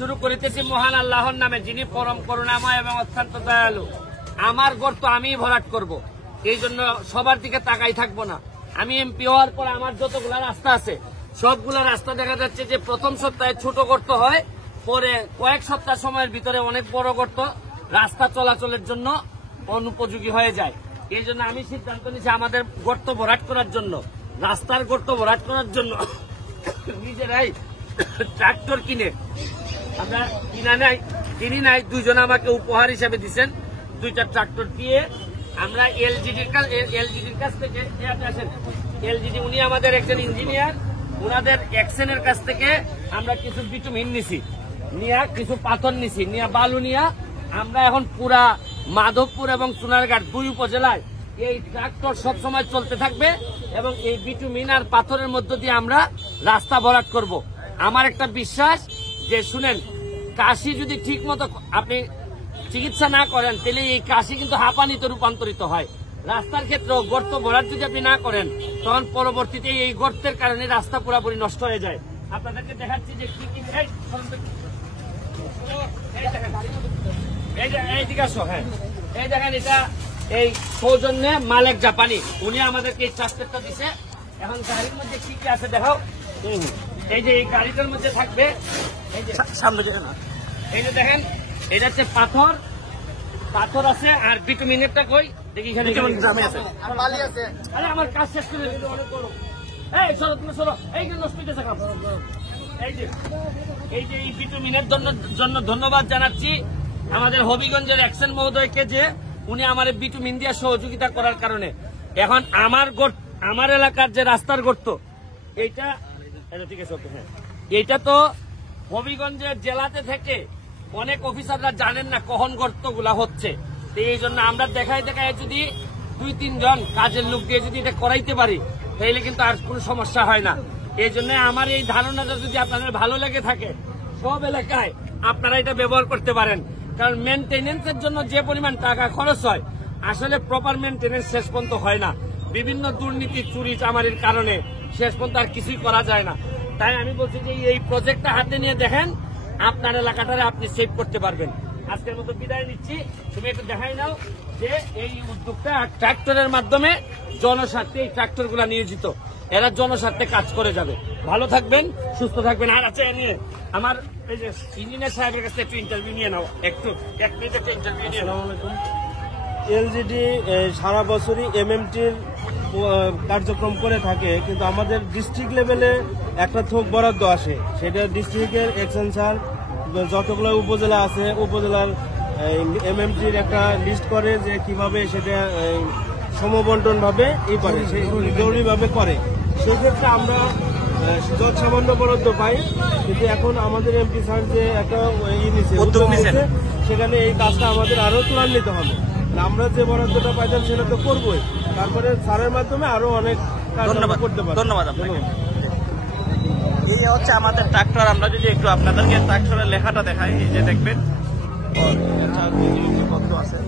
শুরু করিতেছি মহান আল্লাহর নামে, যিনি পরম করুণাময় এবং অত্যন্ত দয়ালু। আমার গর্ত আমিই ভরাট করব, এই জন্য সবার দিকে তাকাই থাকবো না। আমি এমপি হওয়ার পর আমার যতগুলা রাস্তা আছে সবগুলা রাস্তা দেখা যাচ্ছে যে প্রথম সপ্তাহে ছোট গর্ত হয়, পরে কয়েক সপ্তাহ সময়ের ভিতরে অনেক বড় গর্ত রাস্তা চলাচলের জন্য অনুপযোগী হয়ে যায়। এই জন্য আমি সিদ্ধান্ত নিয়েছি আমাদের গর্ত ভরাট করার জন্য, রাস্তার গর্ত ভরাট করার জন্য নিজেরাই ট্রাক্টর কিনে, আমরা কিনি নাই, দুইজন আমাকে উপহার হিসেবে দিচ্ছেন, 2টা ট্রাক্টর দিয়ে আমরা এলজিডির কাছ থেকে, এলজিডি উনি আমাদের একজন ইঞ্জিনিয়ার, ওনাদের অ্যাকশনের কাছ থেকে আমরা কিছু বিটুমিন নিছি, নিয়ে কিছু পাথর নিছি, নিয়ে বালু নিয়ে আমরা এখন পুরা মাধবপুর এবং সোনারঘাট 2 উপজেলায় এই ট্রাক্টর সবসময় চলতে থাকবে এবং এই বিটুমিন আর পাথরের মধ্য দিয়ে আমরা রাস্তা ভরাট করব। আমার একটা বিশ্বাস যে শুনেন, কাশি যদি ঠিক মতো আপনি চিকিৎসা না করেন তাহলে এই কাশি কিন্তু হাঁপানিতে রূপান্তরিত হয়। রাস্তার ক্ষেত্রে গর্ত ভরাট যদি আপনি না করেন তখন পরবর্তীতে এই গর্তের কারণে রাস্তা পুরোপুরি নষ্ট হয়ে যায়। আপনাদেরকে দেখাচ্ছি যে কি কি এই দিকে আসো। হ্যাঁ, এই দেখেন, এটা এই সৌজন্যে মালেক জাপানি, উনি আমাদেরকে এই ট্রাক্টরটা দিছে। এখন গাড়ির মধ্যে কি কি আছে দেখাও। এই যে এই গাড়িটার মধ্যে থাকবে, এই যে সামনে এই যে দেখেন, এটা হচ্ছে পাথর আছে আর বিটুমিনেরটা কই দেখি, এখানে আছে। আরে আমার কাজ শেষ করে অনেক বড়। এই সরো, তুমি সরো, এই যে নষ্ট হইতেছে কাজ। এই যে এই বিটুমিনের জন্য ধন্যবাদ জানাচ্ছি আমাদের হবিগঞ্জের অ্যাকশন মহোদয়কে, যে উনি আমার বিটুমিন দিয়ে সহযোগিতা করার কারণে এখন আমার এলাকার যে রাস্তার গর্ত, এইটা ঠিক আছে, হ্যাঁ, এইটা তো হবিগঞ্জের জেলাতে থেকে অনেক অফিসাররা জানেন না কখন গর্তগুলা হচ্ছে। এই জন্য আমরা দেখায় যদি 2-3 জন কাজের লোক দিয়ে যদি এটা করাইতে পারি তাহলে কিন্তু আর কোনো সমস্যা হয় না। এই জন্য আমার এই ধারণাটা যদি আপনাদের ভালো লেগে থাকে, সব এলাকায় আপনারা এটা ব্যবহার করতে পারেন। কারণ মেনটেনেন্সের জন্য যে পরিমাণ টাকা খরচ হয়, আসলে প্রপার মেনটেনেন্স শেষ পর্যন্ত হয় না। বিভিন্ন দুর্নীতি, চুরি চামারির কারণে শেষ পর্যন্ত আর কিছুই করা যায় না। তাই আমি বলছি যে এই প্রজেক্টটা হাতে নিয়ে দেখেন, আপনার এলাকাটারে আপনি সেভ করতে পারবেন। আজকের মতো বিদায় নিচ্ছি। তুমি একটু দেখাই নাও যে এই উদ্যোগটা ট্রাক্টরের মাধ্যমে জনস্বার্থে এই ট্রাক্টরগুলো নিয়োজিত, এরা জনস্বার্থে কাজ করে যাবে। ভালো থাকবেন, সুস্থ থাকবেন। আর আছে নিয়ে আমার এই যে ইঞ্জিনিয়ার সাহেবের কাছে একটু ইন্টারভিউ নিয়ে নাও, একটু 1 মিনিট একটা ইন্টারভিউ নিয়ে নাও। এলজিডি সারা বছরই এমএমটির কার্যক্রম করে থাকে, কিন্তু আমাদের ডিস্ট্রিক্ট লেভেলে একটা থোক বরাদ্দ আসে, সেটা ডিস্ট্রিক্টের এক্সেন স্যার যতগুলো উপজেলা আছে উপজেলার এমএমটির একটা লিস্ট করে যে কিভাবে সেটা সমবন্টন ভাবে করে, জরুরিভাবে করে। সেক্ষেত্রে আমরা যত সামান্য বরাদ্দ পাই, কিন্তু এখন আমাদের এমপি স্যার যে একটা উদ্যোগ নিয়েছে, সেখানে এই কাজটা আমাদের আরো ত্বরান্বিত হবে। আমরা যে বরাদ্দটা পাইতাম সেটা তো করবোই, তারপরে স্যারের মাধ্যমে আরো অনেক কাজ করতে পারবো। ধন্যবাদ আপনাকে। এই হচ্ছে আমাদের ট্রাক্টর। আমরা যদি একটু আপনাদেরকে ট্রাক্টরের লেখাটা দেখাই, এই যে দেখবেন কত আছে।